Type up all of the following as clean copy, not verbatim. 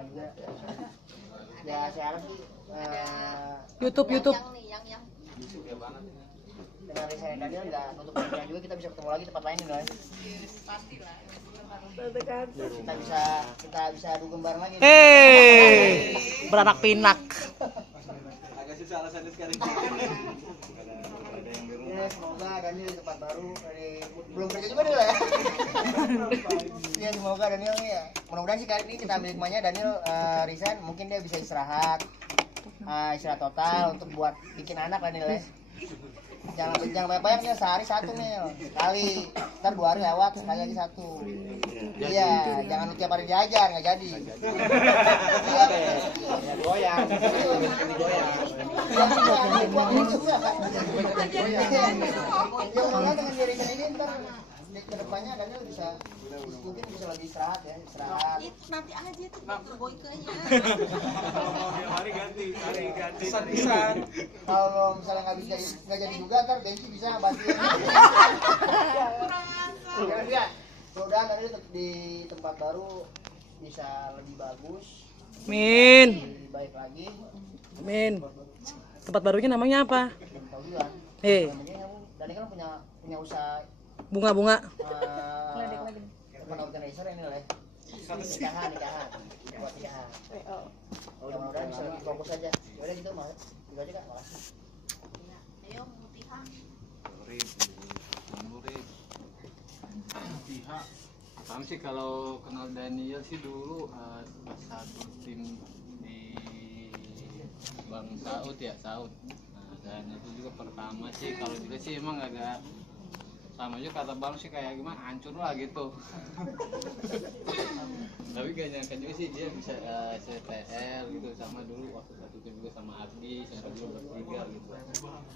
undangan juga. Ya saya harap sih YouTube. yang dengan Risa dan Daniel nggak nutup kemungkinan juga kita bisa ketemu lagi tempat lain nih. pastilah. Kita bisa dugem bareng lagi. Beranak pinak. Agak susah alasannya sekarang. Ya, semoga Daniel di tempat baru belum kerja juga dulu ya. Ya semoga Daniel nih ya. Mudah-mudahan sih kali ini kita ambil hikmahnya Daniel resign, mungkin dia bisa istirahat total untuk buat bikin anak Daniel ya. Jangan banyak-banyaknya, sehari satu nih sekali, ntar 2 hari lewat sekali lagi satu. Iya, jangan tiap hari diajar, nggak jadi. Iya, goyang. Dengan diri ini ntar ke depannya Daniel mungkin bisa lebih istirahat ya, istirahat. Nanti aja tuh boykanya. Hari ganti. Kalau misalnya nggak jadi juga ntar Genki bisa bantuin. Ya, mudah nanti di tempat baru bisa lebih bagus, Amin. lebih baik lagi. Amin. Tempat barunya namanya apa? Tahu juga. Dani kan punya usaha Bunga-bunga. organizer ini lah. Nikahan. Buat nikahan. Mudah-mudahan bisa lebih fokus aja. Yaudah gitu mau. Gitu aja Kak, makasih. Ayo Mutiha. Pihak kami sih kalau kenal Daniel sih dulu pas satu tim di Bang Saud ya Saud. Nah, dan itu juga pertama sih kalau juga sih emang agak sama juga kata Bang sih kayak gimana hancur lah gitu. Tapi gak nyangka juga sih dia bisa CTL gitu sama dulu waktu satu tim juga sama Abdi sampai dulu bertiga gitu.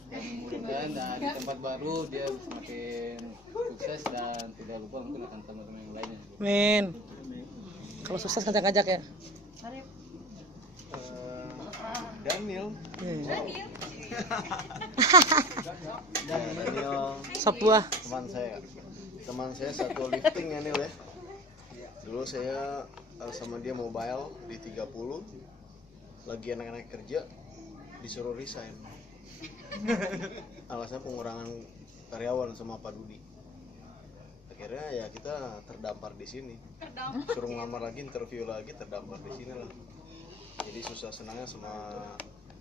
Dan mudah-mudahan di tempat baru dia semakin sukses dan tidak lupa mungkin akan teman-teman yang lainnya. Amin. Kalau sukses ngajak-ngajak ya. Daniel. Daniel Sop buah. teman saya satu lifting ya Nil ya. Dulu saya sama dia mobile di 30, lagi anak-anak kerja disuruh resign. Alasan pengurangan karyawan sama Pak Dudi. Akhirnya ya kita terdampar di sini. Suruh ngelamar lagi, interview lagi, terdampar di sini lah. Jadi susah senangnya sama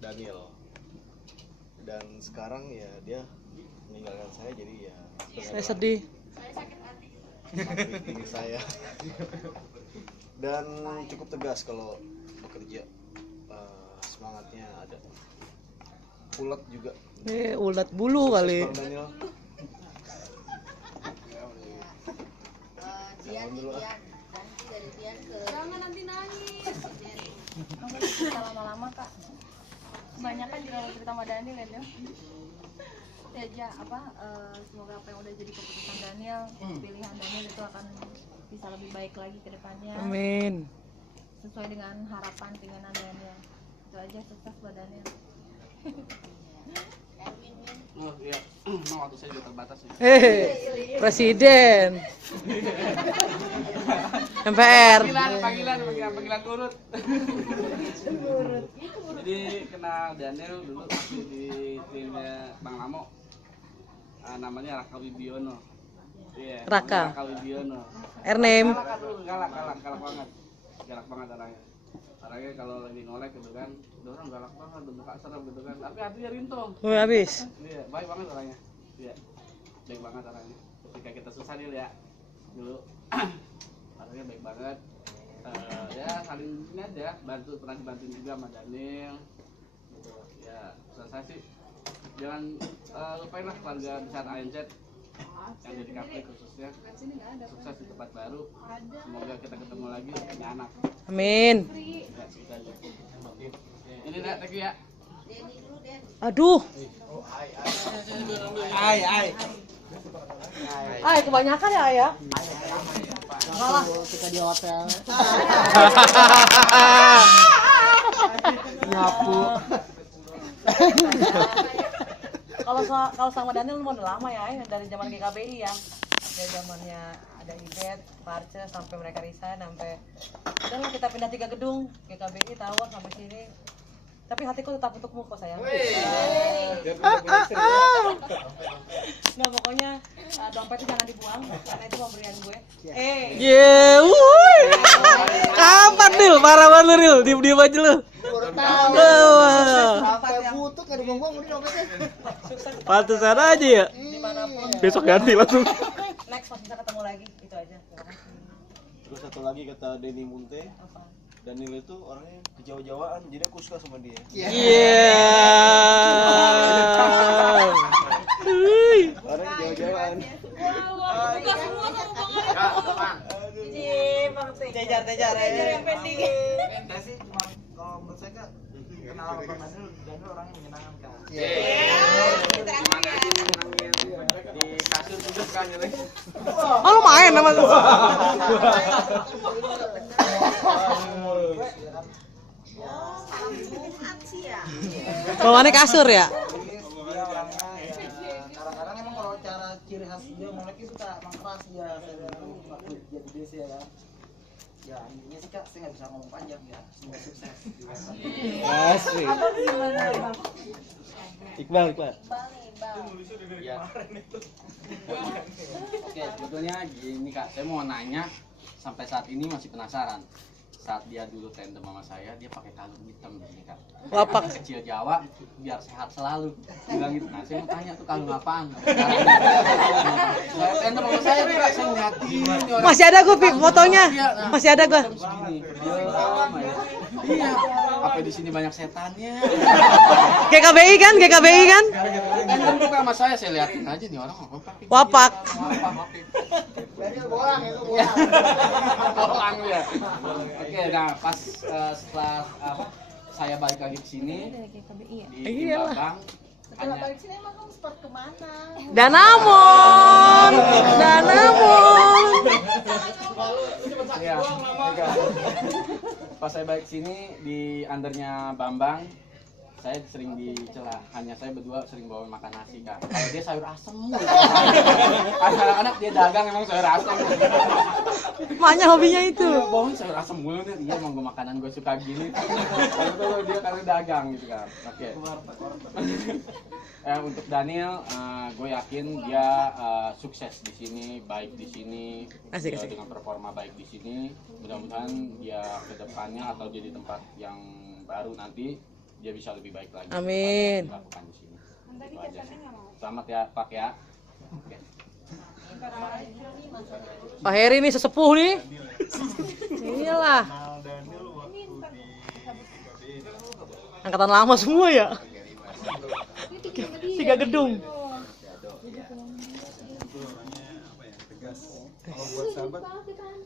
Daniel. Dan sekarang ya dia meninggalkan saya, jadi ya Saya sedih. Saya sakit hati. ini saya. Dan cukup tegas kalau bekerja, semangatnya ada. Ulet juga. Ulat bulu kali. Bang Daniel. Dian dari Dian ke jangan nanti nangis. Enggak cerita lama-lama Kak. Kebanyakan kalau cerita sama Daniel ya. Semoga apa yang udah jadi keputusan Daniel, pilihan Daniel itu akan bisa lebih baik lagi ke depannya. Amin. Sesuai dengan harapan keinginan Daniel. Itu aja, sukses buat Daniel. Oh iya, waktu saya juga terbatas ya. Presiden. MPR. Panggilan urut. Jadi kenal Daniel dulu waktu di timnya Bang Lamo. Namanya Raka Wibiono. Iya. Raka Wibiono. Ername. Galak banget orangnya. Orangnya kalau lagi ngolek gitu kan, orang galak banget, udah gak serem gitu kan. Tapi hatinya rinto. Habis. Iya, baik banget orangnya. Iya. Baik banget orangnya. Ketika kita susah dia ya dulu. Orangnya baik banget. Ya saling ini aja, pernah dibantuin juga sama Daniel. Gitu. Ya, pesan saya sih jangan lupain lah keluarga besar ANZ yang jadi kafe khususnya. Sukses di tempat baru. Semoga kita ketemu lagi punya anak. Amin. Ini nak thank you ya. Aduh. Ai. Kebanyakan ya ayah. Kalah kita di hotel. Nyapu. Kalau sama Daniel udah lama ya, dari zaman GKBI ya. Dari zamannya ada Ibet, Parce sampai mereka resign sampai udahlah kita pindah 3 gedung GKBI Tower sampai sini. Tapi hatiku tetap untukmu kok sayang. Nah pokoknya dompet itu jangan dibuang karena itu pemberian gue. Kapan Ril? Parah banget lu Ril, diem aja lu. Sampai butut nggak dibuang-buang udah dompetnya. Pantesan aja ya. Dimanapun. Besok ganti langsung. Next pas bisa ketemu lagi itu aja. Terima kasih. Terus satu lagi kata Denny Munte, Apa? Daniel itu orangnya kejawa-jawaan, jadi aku suka sama dia. Orangnya kejawa-jawaan. Tejar yang pending. Saya sih cuma kalau menurut saya Kak, kenal sama Bang Daniel orangnya menyenangkan Kak. Di kasur juga kan ya. Oh lu main sama lu. Bawaannya kasur ya? Dia orangnya kadang-kadang emang kalau cara ciri khas dia melek itu suka emang keras dia. Saya waktu jadi DC ya kan. Ya intinya sih Kak, saya nggak bisa ngomong panjang ya. Semoga sukses. Asik. Iqbal. Ya. Oke, sebetulnya gini Kak, saya mau nanya sampai saat ini masih penasaran. Saat dia dulu tandem sama saya, dia pakai kalung hitam begini Kak. Wapak. Anak kecil Jawa biar sehat selalu. Bilang gitu. Nah, saya mau tanya tuh kalung apaan? Saya tandem sama saya juga, saya ngeliatin nih orang. Masih ada gue fotonya. Iya, nah, Masih ada gue. segini. Iya. Apa di sini banyak setannya? GKBI kan? Tandem juga sama saya liatin aja nih orang apa pakai. Wapak. Daniel bolang itu bolang. Bolang ya. Oke, nah pas setelah saya balik lagi ke sini di Babang hanya sini emang kamu sport kemana? Danamon. ya. Pas saya balik sini di undernya Bambang, saya sering dicela, hanya saya berdua sering bawa makan nasi Kak. Kalau dia sayur asem mulu. Anak-anak dia dagang emang sayur asem. Maknya hobinya itu. Iya, bawain sayur asem mulu nih, dia emang gue makanan gue suka gini. Kalau dia karena dagang gitu kan. Oke. Untuk Daniel, gue yakin dia sukses di sini, baik di sini, Asik. dengan performa baik di sini. Mudah-mudahan dia kedepannya atau jadi tempat yang baru nanti dia bisa lebih baik lagi. Amin. Lakukan di sini. Itu aja. Selamat ya Pak ya. Oke. Pak Heri nih sesepuh nih. Inilah. Angkatan lama semua ya. 3 gedung. Kalau buat sahabat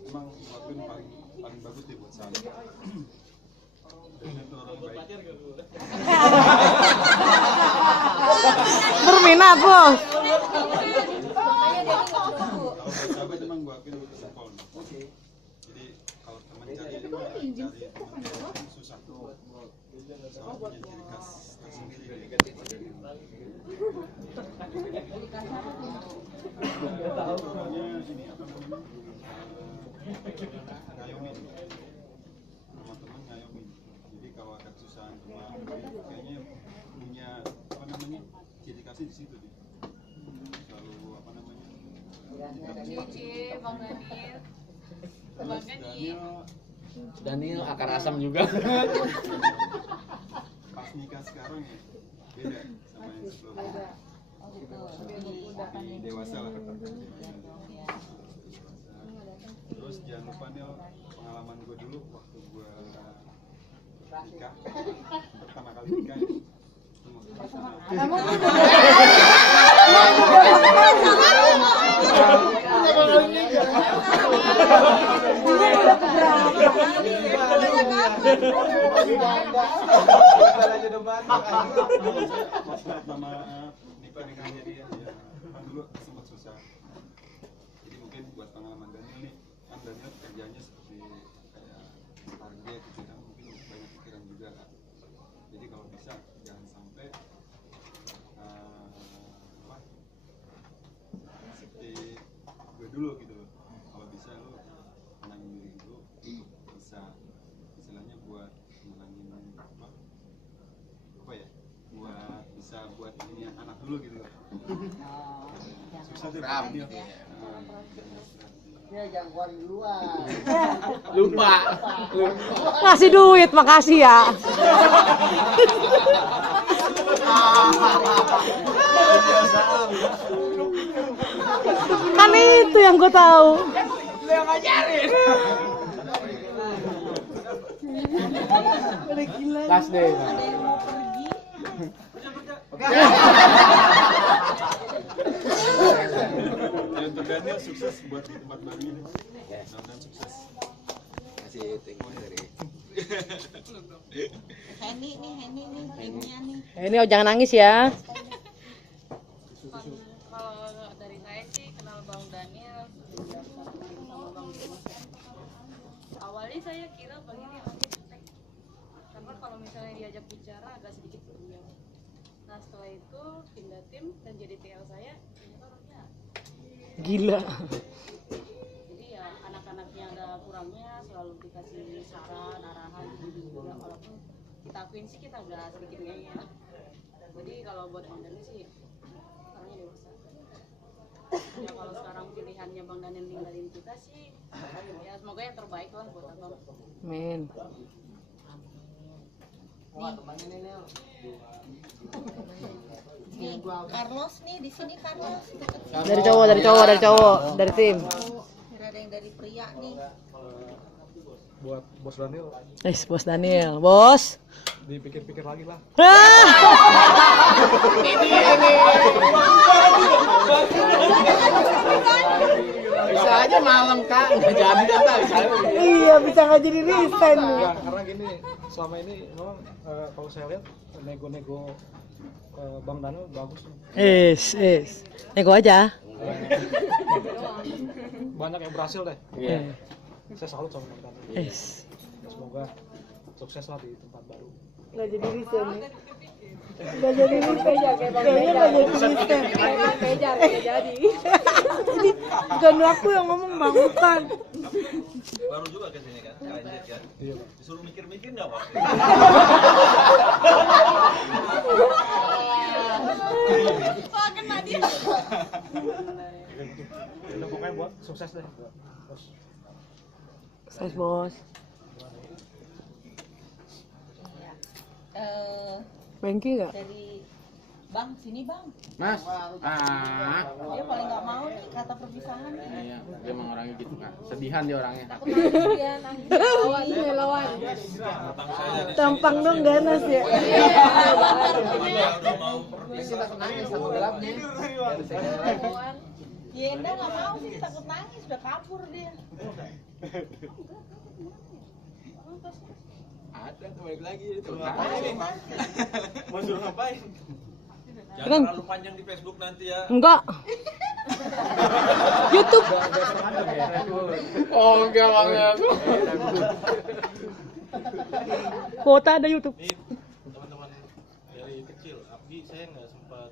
emang ngelakuin paling bagus deh buat sahabat. Dan itu orang baik. Berminat bos. Kalau buat sahabat emang gue akuin itu simpel. Jadi kalau teman cari teman yang susah tuh. Soalnya punya ciri khas tersendiri. Orangnya ini apa namanya? Ngayomin. Sama teman ngayomin. Jadi kalau ada kesusahan teman, kayaknya punya apa namanya? Ciri khasnya di situ dia. Selalu apa namanya? Bang Daniel. Terus Daniel akar asam juga. pas nikah sekarang ya beda sama yang sebelumnya. Lebih dewasa lah terus jangan lupa nih pengalaman gue dulu waktu gue nikah pertama kali nikah ya. Pertama nikahnya dia ya kan dulu sempat susah. Jadi mungkin buat pengalaman Daniel nih, kan Daniel kerjanya seperti kayak target gitu kan, mungkin banyak pikiran juga kan. Jadi kalau bisa jangan sampai seperti gue dulu gitu loh. dulu gitu. Susah tuh Daniel. Ya jangan keluar duluan. Lupa. Ngasih duit, makasih ya. Kan itu yang gue tahu. Lu yang ngajarin. Last day. Ada yang mau pergi. Ya, untuk Daniel sukses buat di tempat baru ini. Mudah-mudahan sukses. Kasih thank you dari Henny nih, Henny-nya nih. Ini oh, jangan nangis ya. Kalau dari saya sih kenal Bang Daniel sama Bang Dimas. Awalnya saya kira Bang ini orangnya jutek, karena kalau misalnya diajak bicara agak sedikit pendiam. Nah setelah itu pindah tim dan jadi TL saya, ternyata orangnya Gila. jadi ya anak-anaknya ada kurangnya selalu dikasih saran, arahan gitu juga, walaupun kita akuin sih kita agak sedikit ngeyel. Jadi kalau buat Bang Daniel sih orangnya dewasa. Ya kalau sekarang pilihannya Bang Daniel ninggalin kita sih, ya semoga yang terbaik lah buat Abang. Amin. Nih, Carlos nih di sini Carlos. Dari cowok, dari tim. Ada yang dari pria nih. Buat Bos Daniel Bos Daniel, bos. dipikir-pikir lagi lah. Bisa aja malam Kak, nggak jadi kan bisa. Iya, bisa nggak jadi resign. Enggak, karena gini, selama ini memang kalau saya lihat nego-nego Bang Daniel bagus nih. Nego aja. Banyak yang berhasil deh. Iya. Saya salut sama Bang Daniel. Semoga sukses lah di tempat baru. Nggak jadi resign. Nggak jadi resign ya kayak Bang Kayaknya nggak jadi resign. Kejar, nggak jadi. Jadi bukan aku yang ngomong Bang, bukan. Baru juga ke sini kan, Anjir kan. Iya, Bang. Disuruh mikir-mikir enggak, Pak? Wah, kena dia. Udah pokoknya buat sukses deh. Bos. Sukses, bos. Bengki nggak? Dari Bang, sini Bang. Mas. Dia paling nggak mau nih kata perpisahan nih. Iya, dia emang orangnya gitu Kak. Sedihan dia orangnya. Takut nangis dia, nangis. Lawan. Datang saya di Tampang dong ganas ya. udah mau Kita nangis sama gelapnya. Yenda nggak mau sih, takut nangis, udah kabur dia. Ada tuh balik lagi itu. mau suruh ngapain? Jangan Kan- terlalu panjang di Facebook nanti ya. Enggak. YouTube. Oh, enggak banget. Kuota ada YouTube. Nih, teman-teman dari kecil, Abdi saya nggak sempat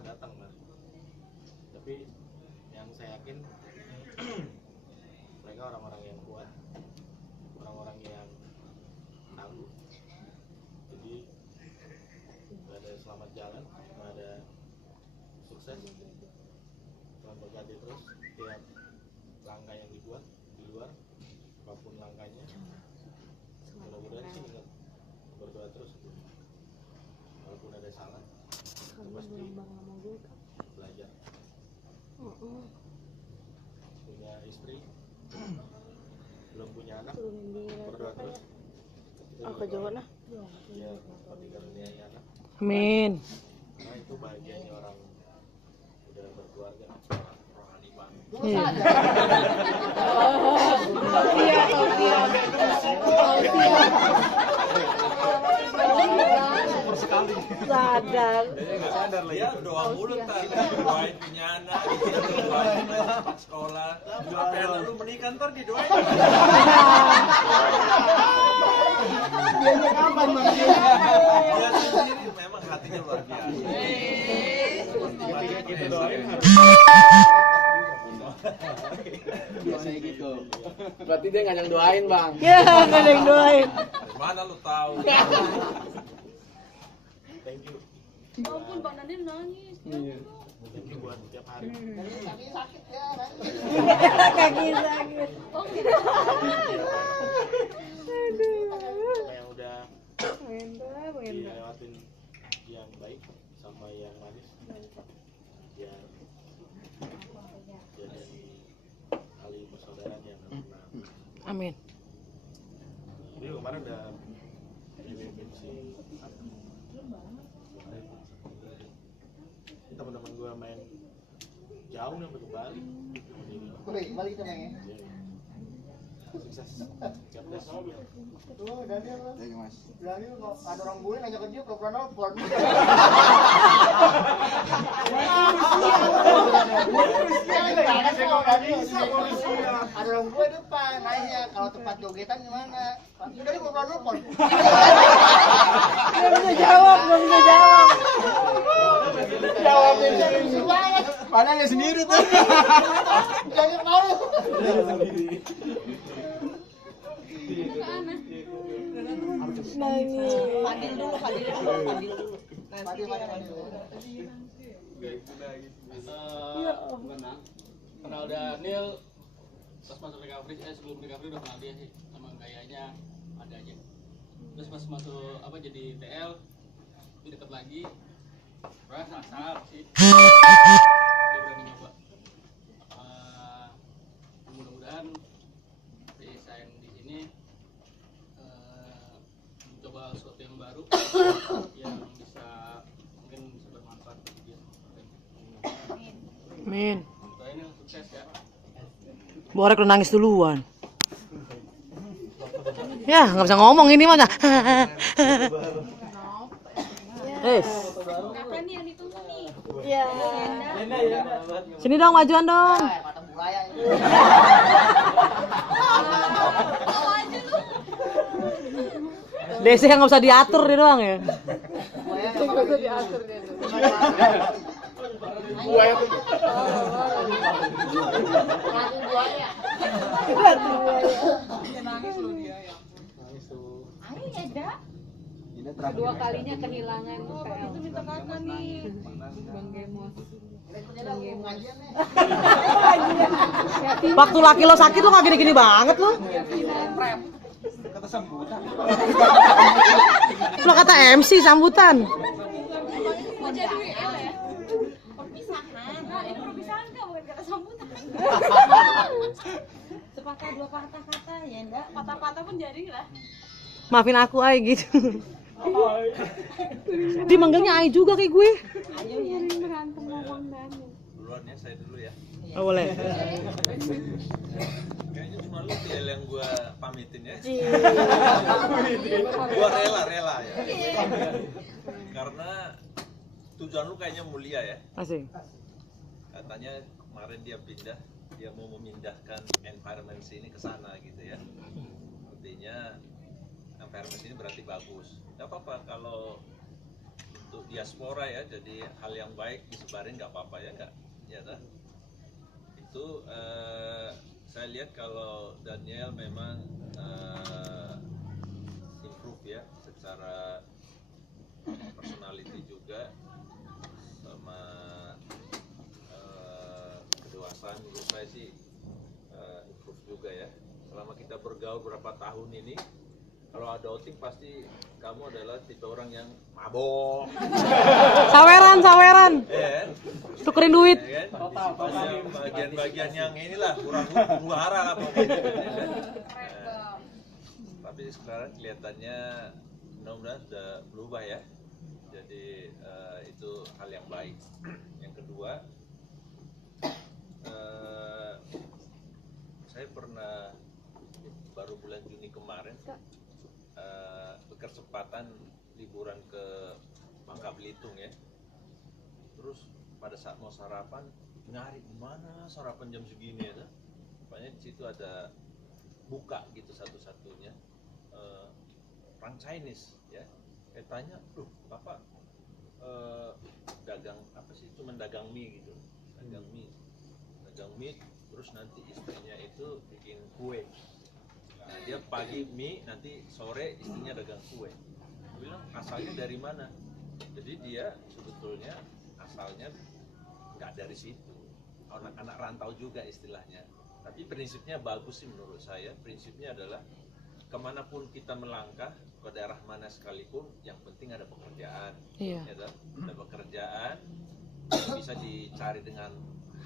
datang, Mas. Tapi yang saya yakin mereka orang-orang yang kuat, orang-orang yang tangguh. Jadi nggak ada selamat jalan, nggak ada sukses. Tuhan berkati terus tiap langkah yang dibuat di luar, apapun langkahnya. Mudah-mudahan sih ingat berdoa terus. Walaupun ada salah, pasti belajar. Punya istri, belum punya anak, berdoa terus. Aku juga nah. Ya, seperti karuniai anak. Amin. Nah itu bahagianya orang udah berkeluarga, rohani banget. Sadar. Dia doa mulu ntar, doain punya anak, doain tempat sekolah. Apa yang lu menikah ntar didoain. Dia sendiri memang hatinya luar biasa. Hatinya gitu doain. Biasanya gitu. Berarti dia nggak yang doain, Bang. Ya, nggak ada yang doain. Dari mana lu tahu? Thank you. Ampun Bang Daniel nangis. Iya. Ini buat tiap hari. Kaki sakit ya kan. Kaki sakit. Oh gitu. Sama yang udah Mantap. dilewatin yang baik sama yang manis. Ya jadi kali persaudaraan yang pernah. Amin. Jadi kemarin udah dibimbing si teman-teman gue main jauh sampai ke Bali. Balik kita main ya. Sukses. Sukses. Tuh Daniel. Daniel kok ada orang bule nanya ke dia pura-pura nelfon. Ada orang bule depan nanya kalau tempat jogetan gimana. Udah dia pura-pura nelfon. Gak bisa jawab. Jawabnya lucu banget. Padahal dia sendiri tuh. Jadi malu. Nangis. Fadil dulu. Menang. Kenal Daniel pas masuk recovery, sebelum recovery udah kenal dia sih, sama gayanya ada aja. Terus pas masuk jadi TL, dia deket lagi, salah sih. Dia berani nyoba. Mudah-mudahan si saya di sini mencoba sesuatu yang baru yang bisa mungkin bisa bermanfaat bagi dia. Amin. Doain sukses ya. Borek lu nangis duluan. Ya, nggak bisa ngomong ini mah. Kapan nih yang ditunggu nih? Iya. Sini dong, majuan dong. Mata bulaya ini. DC yang nggak usah diatur dia doang ya. Gak usah diatur dia tuh. Buaya. Nangis lu dia ya. Ayo ya, Da. Kedua kalinya kehilangan PL. Itu minta kakak nih. Bang Gemos. Waktu laki lo sakit lo nggak gini-gini banget lo. Kata sambutan. Lo kata MC sambutan. Mau jadi WL ya? Perpisahan. Nah, ini perpisahan Kak, bukan kata sambutan. Sepatah dua patah kata ya enggak? Patah-patah pun jadi lah. Maafin aku ay gitu. Dia manggilnya ay juga kayak gue. Ayo ya. Berantem ngomong Daniel. Duluan ya, saya dulu ya. Oh, boleh. Kayaknya cuma lu TL yang gua pamitin ya. Iya. Gua rela ya. Karena tujuan lu kayaknya mulia ya. Asik. Katanya kemarin dia mau memindahkan environment sini ke sana gitu ya. Artinya environment sini berarti bagus. Gak apa-apa kalau untuk diaspora ya, jadi hal yang baik disebarin gak apa-apa ya, enggak? Ya dah. Itu saya lihat kalau Daniel memang improve ya secara personality juga sama kedewasaan. Menurut saya sih improve juga ya. Selama kita bergaul berapa tahun ini, kalau ada outing pasti kamu adalah tipe orang yang mabok. Saweran. Ya, Tukerin duit. ya kan? Bagian-bagian yang inilah kurang hara lah pokoknya. Tapi sekarang kelihatannya mudah-mudahan sudah berubah ya. Jadi itu hal yang baik. Yang kedua, saya pernah baru bulan Juni kemarin berkesempatan liburan ke Bangka Belitung ya. Terus pada saat mau sarapan nyari di mana sarapan jam segini ya. Rupanya di situ ada buka gitu satu-satunya orang Chinese ya. Saya tanya, "Duh, Bapak dagang apa sih? Cuman dagang mie gitu." Dagang mie terus nanti istrinya itu bikin kue. Nah, dia pagi mie, nanti sore istrinya dagang kue. Dia bilang asalnya dari mana? Jadi dia sebetulnya asalnya nggak dari situ, anak-anak rantau juga istilahnya. Tapi prinsipnya bagus sih menurut saya. Prinsipnya adalah kemanapun kita melangkah, ke daerah mana sekalipun, yang penting ada pekerjaan. Iya. Ya, ada pekerjaan, bisa dicari dengan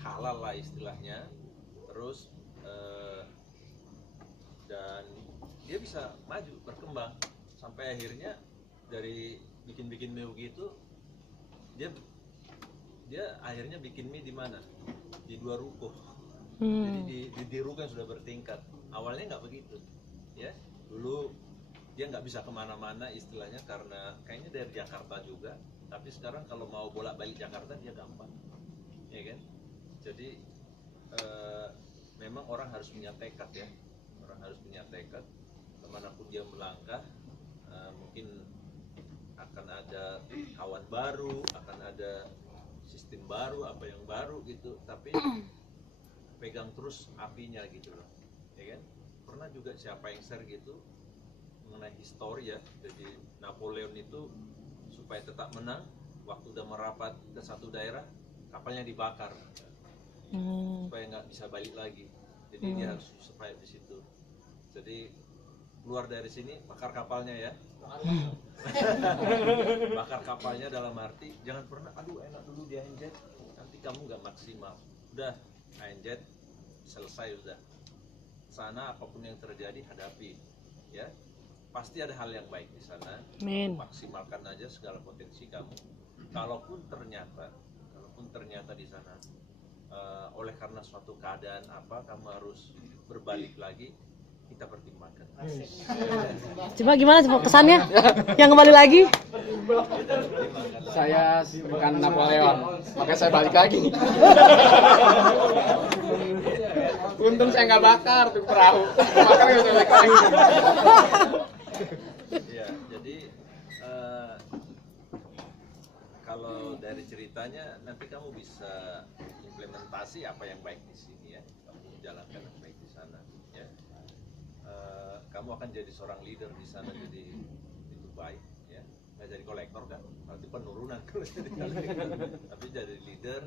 halal lah istilahnya. Terus dan dia bisa maju, berkembang sampai akhirnya dari bikin mie gitu, dia akhirnya bikin mie di mana? Di 2 ruko. Jadi di ruko yang sudah bertingkat. Awalnya nggak begitu, ya. Dulu dia nggak bisa kemana-mana istilahnya karena kayaknya dari Jakarta juga. Tapi sekarang kalau mau bolak-balik Jakarta dia gampang, ya kan? Jadi memang orang harus punya tekad ya. Orang harus punya tekad. Kemanapun dia melangkah, mungkin akan ada kawan baru, akan ada sistem baru, apa yang baru gitu. Tapi pegang terus apinya gitu loh, ya kan? Pernah juga siapa yang share gitu mengenai histori ya. Jadi Napoleon itu supaya tetap menang, waktu udah merapat ke satu daerah, kapalnya dibakar supaya nggak bisa balik lagi. Jadi dia harus supaya di situ. Jadi keluar dari sini bakar kapalnya ya. Bakar kapalnya dalam arti jangan pernah aduh enak dulu di ANZ, nanti kamu nggak maksimal. Udah ANZ selesai udah. Sana apapun yang terjadi hadapi ya. Pasti ada hal yang baik di sana. Maksimalkan aja segala potensi kamu. Kalaupun ternyata di sana oleh karena suatu keadaan apa kamu harus berbalik lagi, kita pertimbangkan. Coba gimana kesannya yang kembali lagi? Saya bukan Napoleon, makanya saya balik lagi. Untung saya nggak bakar tuh perahu, makanya saya balik lagi. Ya, jadi kalau dari ceritanya nanti kamu bisa implementasi apa yang baik di sini ya, kamu menjalankan yang baik di sana ya. Kamu akan jadi seorang leader di sana, jadi itu baik ya. Nggak jadi kolektor kan, berarti penurunan kalau jadi kolektor. Tapi jadi leader,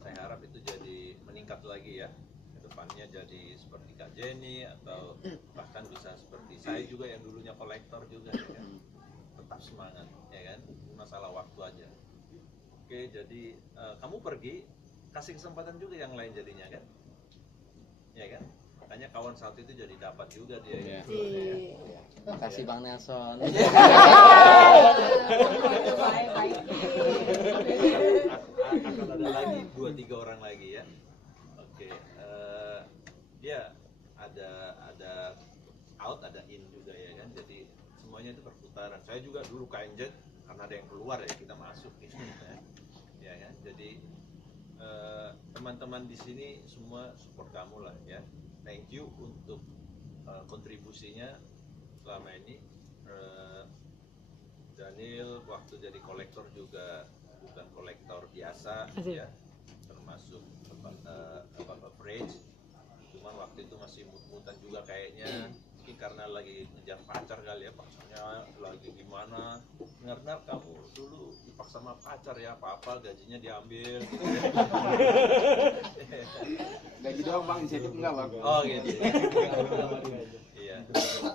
saya harap itu jadi meningkat lagi ya. Kedepannya jadi seperti Kak Jenny atau bahkan bisa seperti saya juga yang dulunya kolektor juga ya kan. Tetap semangat ya kan, masalah waktu aja. Oke, jadi kamu pergi kasih kesempatan juga yang lain jadinya kan, ya kan? Makanya kawan satu itu jadi dapat juga dia. Kasih Bang Nelson. Akan ada lagi 2-3 orang lagi ya. Oke, dia ada out, ada in juga ya kan. Jadi semuanya itu perputaran. Saya juga dulu KNZ karena ada yang keluar ya kita masuk gitu. Ya kan. Jadi teman-teman di sini semua support kamu lah ya. Thank you untuk kontribusinya selama ini. Daniel waktu jadi kolektor juga bukan kolektor biasa ya, termasuk average. Cuman waktu itu masih mut-mutan juga kayaknya. Mungkin karena lagi ngejar pacar kali ya, pacarnya lagi gimana. Dengar-dengar kamu dulu dipaksa sama pacar ya, apa-apa gajinya diambil gitu ya. Gaji doang Bang, insentif enggak Bang? Oh gitu. Iya.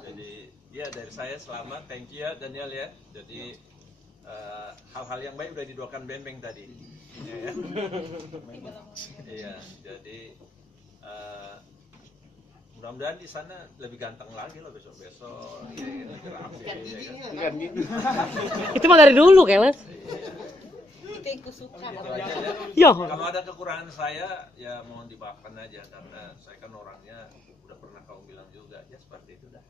Jadi ya dari saya selamat, thank you ya Daniel ya. Jadi hal-hal yang baik udah didoakan Beng tadi. Ya. Iya, jadi mudah-mudahan di sana lebih ganteng lagi loh besok-besok, ya, lebih rapi, ya kan? Itu mah dari dulu kayak Mas. Itu yang kusuka. Itu aja ya. Yo. Kalau ada kekurangan saya, ya mohon dimaafkan aja karena saya kan orangnya udah pernah kamu bilang juga, ya seperti itu dah.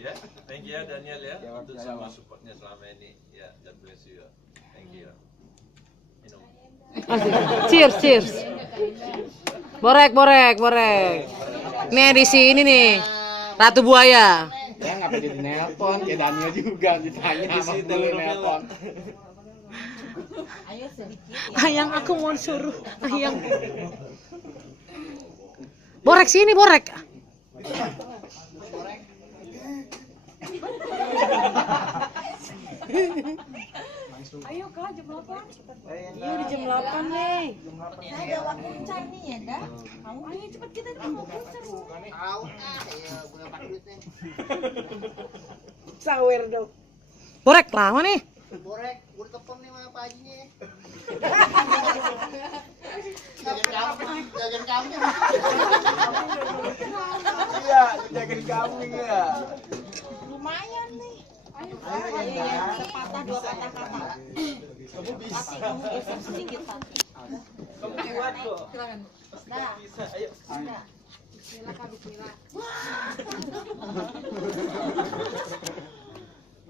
Ya, thank you ya Daniel ya untuk semua supportnya selama ini. Ya, God bless you. Thank you. Minum. Cheers, cheers. Borek. Nih di sini nih, Ratu Buaya. Ya ngapa jadi nelpon, kayak Daniel juga ditanya sama dulu nelpon. Ayo sedikit. Ayang aku mau suruh, Ayang. Borek sini, borek. Ayo Kak, jam 8. Iya di jam 8 nih. Saya ada waktu kencar nih ya, dah. Kamu ayo cepet kita tuh mau konser loh. Tahu saya punya pak duitnya. Sawer dong. Borek lama nih. Borek, gue telepon nih sama Pak Haji nih. Jajan kambing. Iya, jagain kambing ya. Lumayan nih. Ayo Ayo, sepatah dua patah kata. Kamu bisa. Tapi kamu geser sedikit Tati. Kamu kuat kok. silakan. Dah. Bisa, ayo. Dah. Bismillah Kak, bismillah.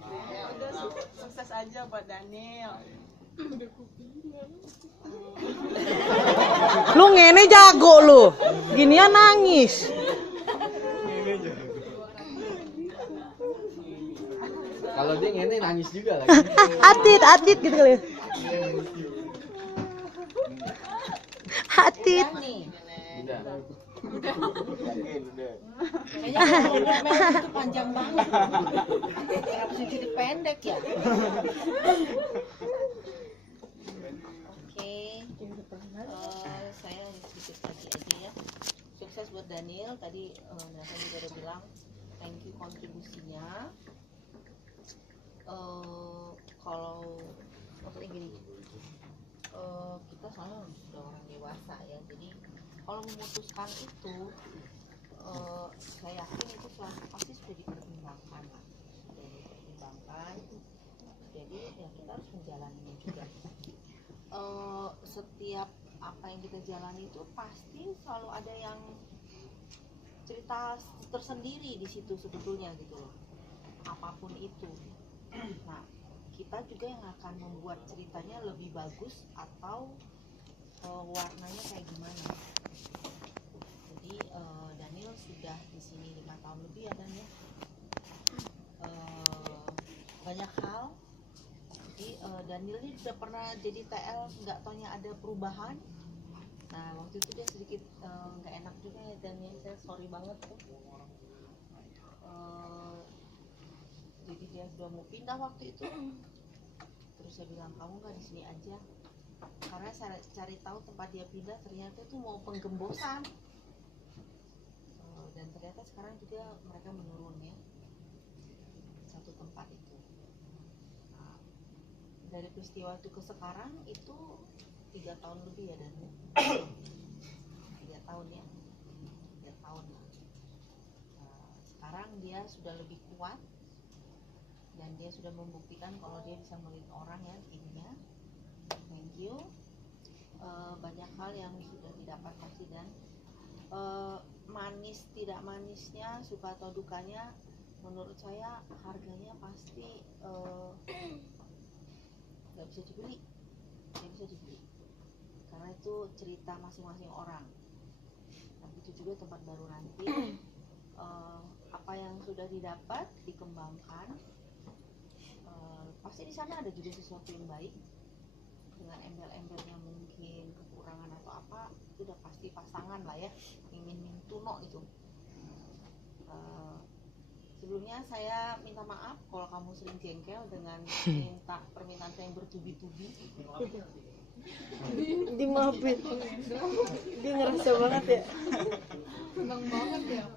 Ya udah sukses aja buat Daniel. Lu ngene jago lu. Ginian nangis. Kalau dia ngene nangis juga lagi. Atit gitu kali. Atit. Nih. Udah. Yakin udah. Kayaknya kalau merah itu panjang banget. Kenapa sih jadi pendek ya? Oke. Saya sedikit lagi aja ya. Sukses buat Daniel. Tadi Nathan juga udah bilang thank you kontribusinya. Kalau maksudnya gini, kita soalnya sudah orang dewasa ya. Jadi kalau memutuskan itu, saya yakin itu pasti sudah dipertimbangkan lah, sudah dipertimbangkan. Jadi ya kita harus menjalaninya juga. Setiap apa yang kita jalani itu pasti selalu ada yang cerita tersendiri di situ sebetulnya gitu loh. Apapun itu. Nah, kita juga yang akan membuat ceritanya lebih bagus atau warnanya kayak gimana. Jadi Daniel sudah di sini 5 tahun lebih ya Dan ya. Banyak hal. Jadi Daniel ini sudah pernah jadi TL, nggak taunya ada perubahan. Nah waktu itu dia sedikit nggak enak juga ya Daniel, saya sorry banget tuh. Jadi dia sudah mau pindah waktu itu. Terus saya bilang kamu nggak di sini aja. Karena saya cari tahu tempat dia pindah ternyata itu mau penggembosan. Dan ternyata sekarang juga mereka menurun ya. Satu tempat itu. Nah, dari peristiwa itu ke sekarang itu 3 tahun lebih ya Dan. 3 tahun ya. 3 tahun. Sekarang dia sudah lebih kuat. Dan dia sudah membuktikan kalau dia bisa melihat orang ya timnya. Thank you. Banyak hal yang sudah didapat pasti Dan manis tidak manisnya, suka atau dukanya, menurut saya harganya pasti nggak bisa dibeli, karena itu cerita masing-masing orang. Tapi itu juga tempat baru nanti apa yang sudah didapat dikembangkan. Pasti di sana ada juga sesuatu yang baik dengan embel-embelnya mungkin kekurangan atau apa, itu udah pasti pasangan lah ya, ingin mintuno itu. Sebelumnya saya minta maaf kalau kamu sering jengkel dengan minta permintaan saya yang bertubi-tubi. Dimaafin. Dia ngerasa banget ya. Senang banget ya.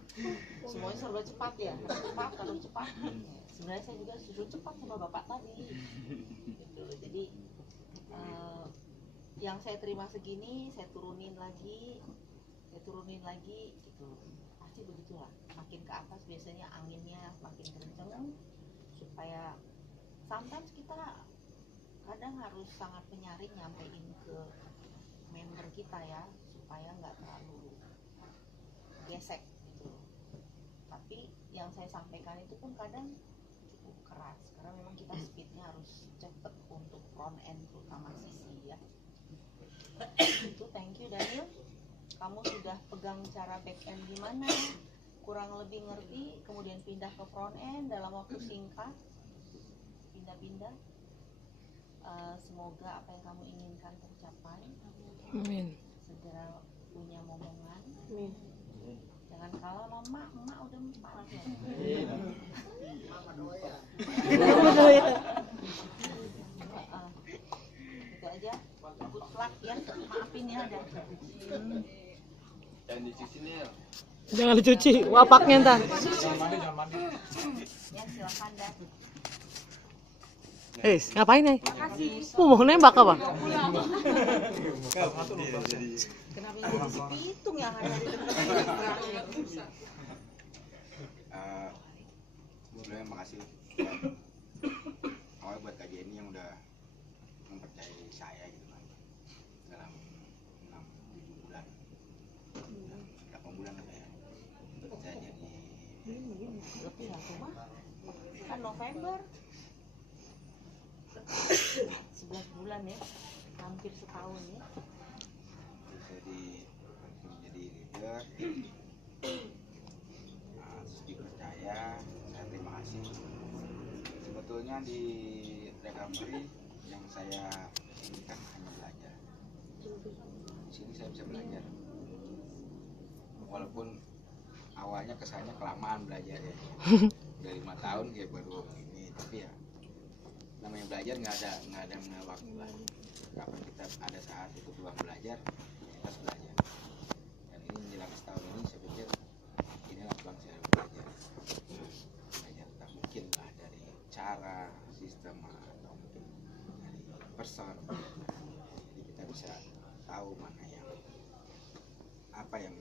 Semuanya serba cepat ya, harus cepat. Sebenarnya saya juga suruh cepat sama bapak tadi. Gitu. Jadi yang saya terima segini, saya turunin lagi, gitu. Pasti begitulah. Makin ke atas biasanya anginnya makin kenceng, supaya sometimes kita kadang harus sangat penyaring nyampein ke member kita ya, supaya nggak terlalu gesek gitu. Tapi yang saya sampaikan itu pun kadang cukup keras, karena memang kita speednya harus cepet untuk front end terutama sisi ya. Itu thank you Daniel, kamu sudah pegang cara back end gimana, kurang lebih ngerti, kemudian pindah ke front end dalam waktu singkat, pindah-pindah. Semoga apa yang kamu inginkan tercapai. Amin. Segera punya momongan. Amin. Jangan kalah sama emak udah 4 ya. Jangan dicuci nih. Jangan dicuci, wapaknya ntar. Jangan mandi. Ya silakan dah. Ngapain nih? Mau nembak apa? Kenapa jadi sepitung ya hanya di tempat yang terakhir? Sebelumnya makasih awal buat Kak Jenny yang udah mempercayai saya gitu kan dalam 6-7 bulan 8 bulan apa ya saya jadi Lebih lah cuma kan November 11 bulan ya, hampir setahun ya. jadi leader. Terus dipercaya, saya terima kasih. Sebetulnya di recovery yang saya inginkan hanya belajar. Di sini saya bisa belajar. Walaupun awalnya kesannya kelamaan belajar ya. Udah 5 tahun kayak baru ini, tapi ya namanya belajar nggak ada waktu lah. Kapan kita ada saat itu peluang belajar, kita harus belajar. Dan ini menjelang setahun ini saya pikir inilah peluang saya belajar. Belajar tak mungkin lah dari cara, sistem atau mungkin dari person. Jadi kita bisa tahu mana yang apa yang